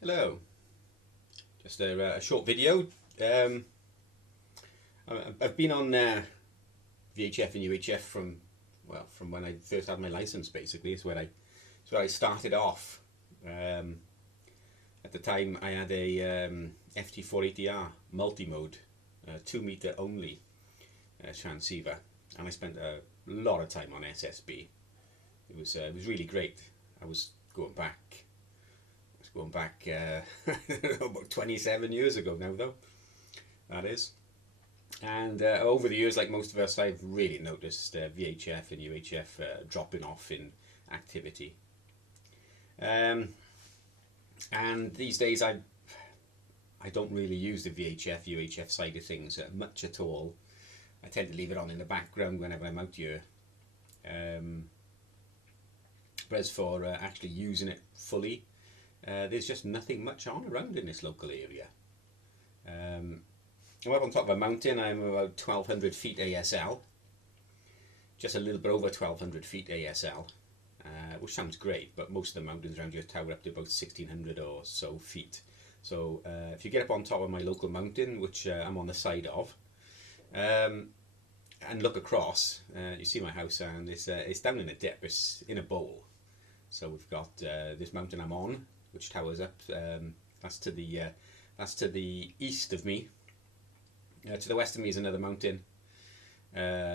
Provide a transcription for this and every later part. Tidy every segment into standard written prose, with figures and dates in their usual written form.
Hello, just a short video. Um, I've been on VHF and UHF from when I first had my license. Basically, it's where I started off. Um, at the time, I had a FT480R multi-mode, 2 meter only transceiver, and I spent a lot of time on SSB. It was really great. I was going back. Going back about 27 years ago now, though, that is. And over the years, like most of us, I've really noticed VHF and UHF dropping off in activity. And these days, I don't really use the VHF UHF side of things much at all. I tend to leave it on in the background whenever I'm out here. But as for actually using it fully, there's just nothing much on around in this local area. I'm up on top of a mountain. I'm about 1200 feet ASL, just a little bit over 1200 feet ASL, which sounds great, but most of the mountains around here tower up to about 1600 or so feet. So if you get up on top of my local mountain, which I'm on the side of, and look across, you see my house, and it's down in a dip. It's in a bowl. So we've got this mountain I'm on, which towers up. That's to the east of me. To the west of me is another mountain,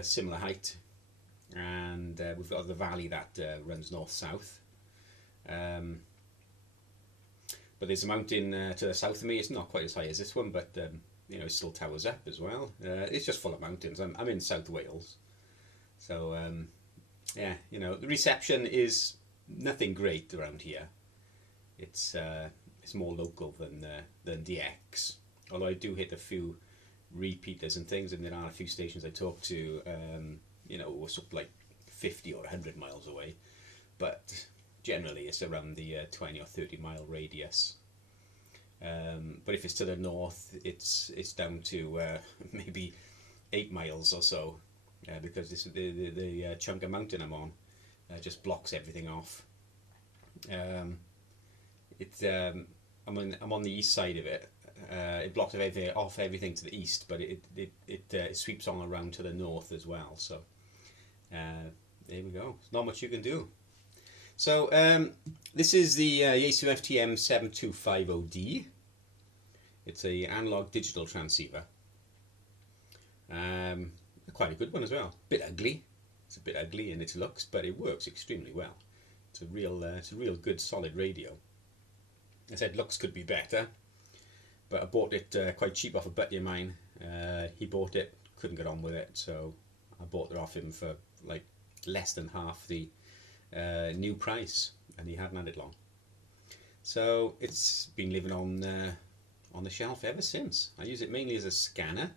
similar height, and we've got the valley that runs north-south. But there's a mountain to the south of me. It's not quite as high as this one, but it still towers up as well. It's just full of mountains. I'm in South Wales, so the reception is nothing great around here. It's more local than DX. Although I do hit a few repeaters and things, and there are a few stations I talk to, were sort of like 50 or 100 miles away. But generally, it's around the 20 or 30 mile radius. But if it's to the north, it's down to maybe 8 miles or so, because the chunk of mountain I'm on just blocks everything off. I'm on the east side of it. It blocks off everything to the east, but it sweeps on around to the north as well. So there we go. There's not much you can do. So this is the Yaesu FTM7250D. It's a analog digital transceiver. Quite a good one as well. Bit ugly. It's a bit ugly in its looks, but it works extremely well. It's a real good solid radio. I said looks could be better, but I bought it quite cheap off a buddy of mine. He bought it, couldn't get on with it, so I bought it off him for like less than half the new price, and he hadn't had it long. So it's been living on the shelf ever since. I use it mainly as a scanner.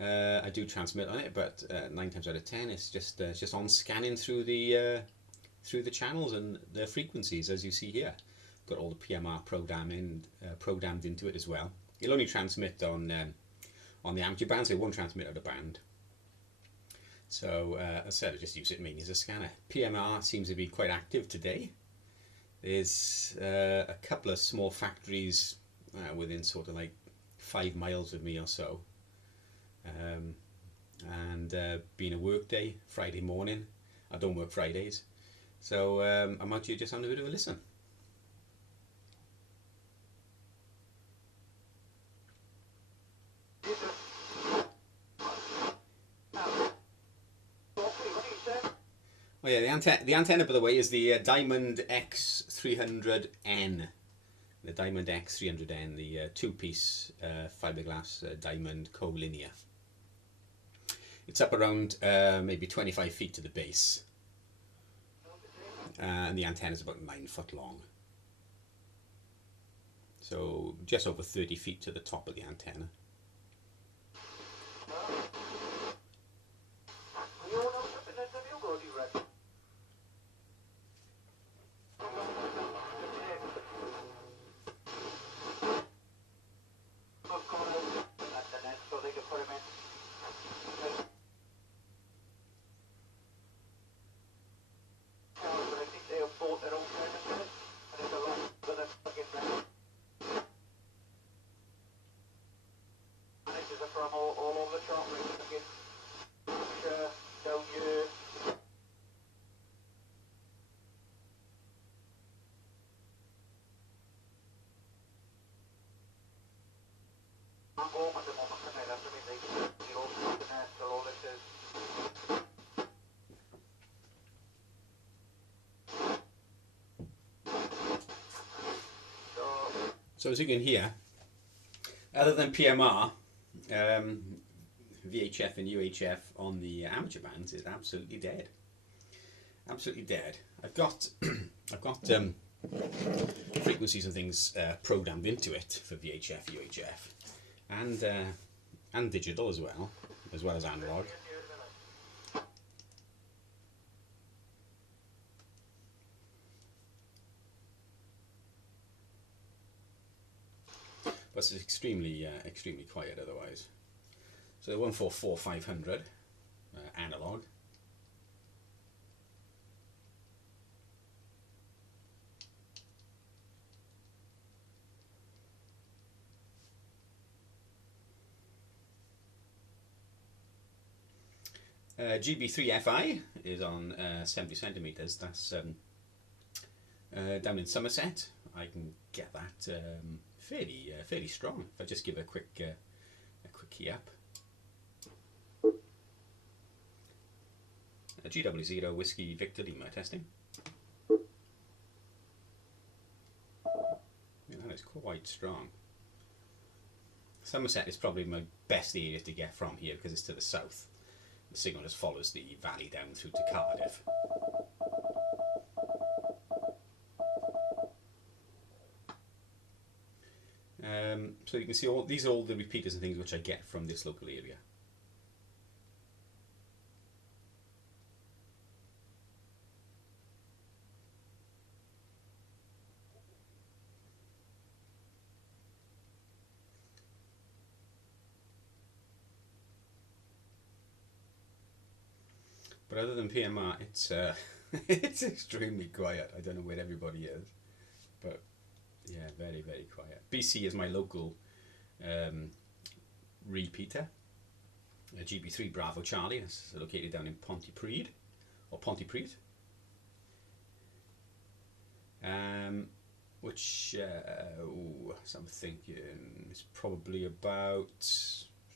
I do transmit on it, but 9 times out of 10 it's just on scanning through the channels and the frequencies, as you see here. Got all the PMR programmed into it as well. It'll only transmit on the amplitude band, so it won't transmit out of band. So as I said, I just use it mainly as a scanner. PMR seems to be quite active today. There's a couple of small factories within sort of like 5 miles of me or so. And being a work day, Friday morning, I don't work Fridays, so I'm out here just having a bit of a listen. Oh yeah, the antenna, by the way, is the Diamond X300N. The Diamond X300N, the two-piece fiberglass diamond collinear. It's up around maybe 25 feet to the base, and the antenna is about 9 foot long. So just over 30 feet to the top of the antenna. So as you can hear, other than PMR, VHF and UHF on the amateur bands is absolutely dead. Absolutely dead. I've got frequencies and things programmed into it for VHF, UHF, and digital as well as analog. But it's extremely quiet otherwise. So the 144-500 analog. GB3FI is on 70 centimeters. That's down in Somerset. I can get that fairly strong if I just give a quick key up. GW0 Whiskey Victor Lima testing. Yeah, that is quite strong. Somerset is probably my best area to get from here because it's to the south. The signal just follows the valley down through to Cardiff. So you can see these are all the repeaters and things which I get from this local area. But other than PMR, it's it's extremely quiet. I don't know where everybody is, but yeah, very quiet. BC is my local repeater. GB3 Bravo Charlie. It's located down in Pontypridd, or Pontypridd. Which so I'm thinking it's probably about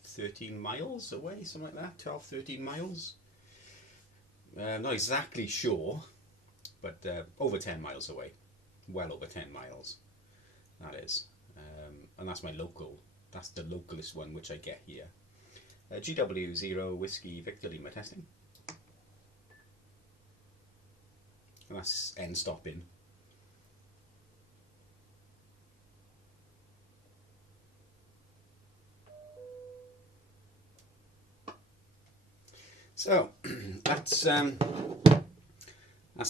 13 miles away, something like that. 12, 13 miles. Not exactly sure, but over 10 miles away. Well over 10 miles, that is. And that's my local, that's the localist one which I get here. GW0 Whiskey Victor Lima testing. And that's end stopping. So that's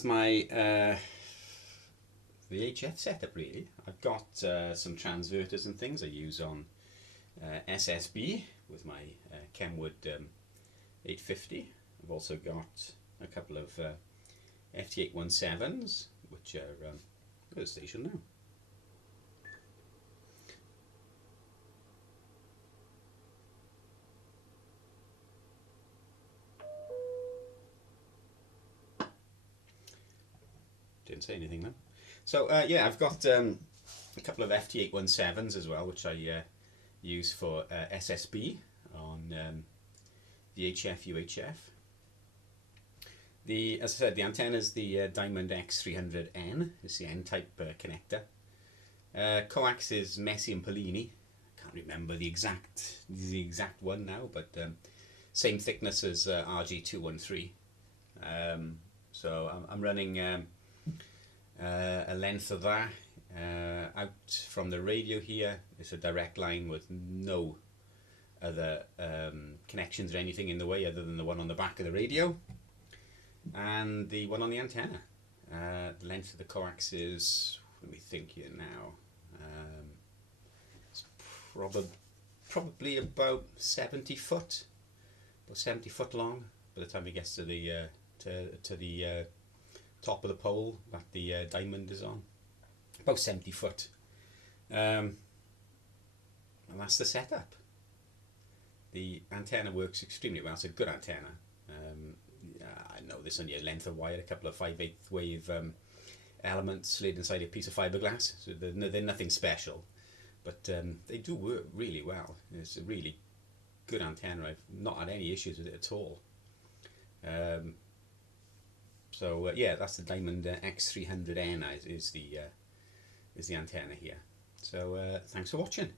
my VHF setup really. I've got some transverters and things I use on SSB with my Kenwood 850. I've also got a couple of FT817s which are at the station now. Didn't say anything then. So yeah, I've got a couple of FT817s as well, which I use for SSB on VHF-UHF. As I said, the antenna is the Diamond X300N. It's the N-type connector. Coax is Messi and Polini. I can't remember the exact one now, but same thickness as RG213. So I'm running a length of that out from the radio here. It's a direct line with no other connections or anything in the way other than the one on the back of the radio and the one on the antenna. The length of the coax is, let me think here now, it's probably about 70 foot, about 70 foot long by the time it gets to the top of the pole that the diamond is on. About 70 foot. And that's the setup. The antenna works extremely well. It's a good antenna. I know this only a length of wire, a couple of 5/8 wave elements slid inside a piece of fiberglass. So they're nothing special, but they do work really well. It's a really good antenna. I've not had any issues with it at all. So yeah, that's the Diamond X300N is the antenna here. So thanks for watching.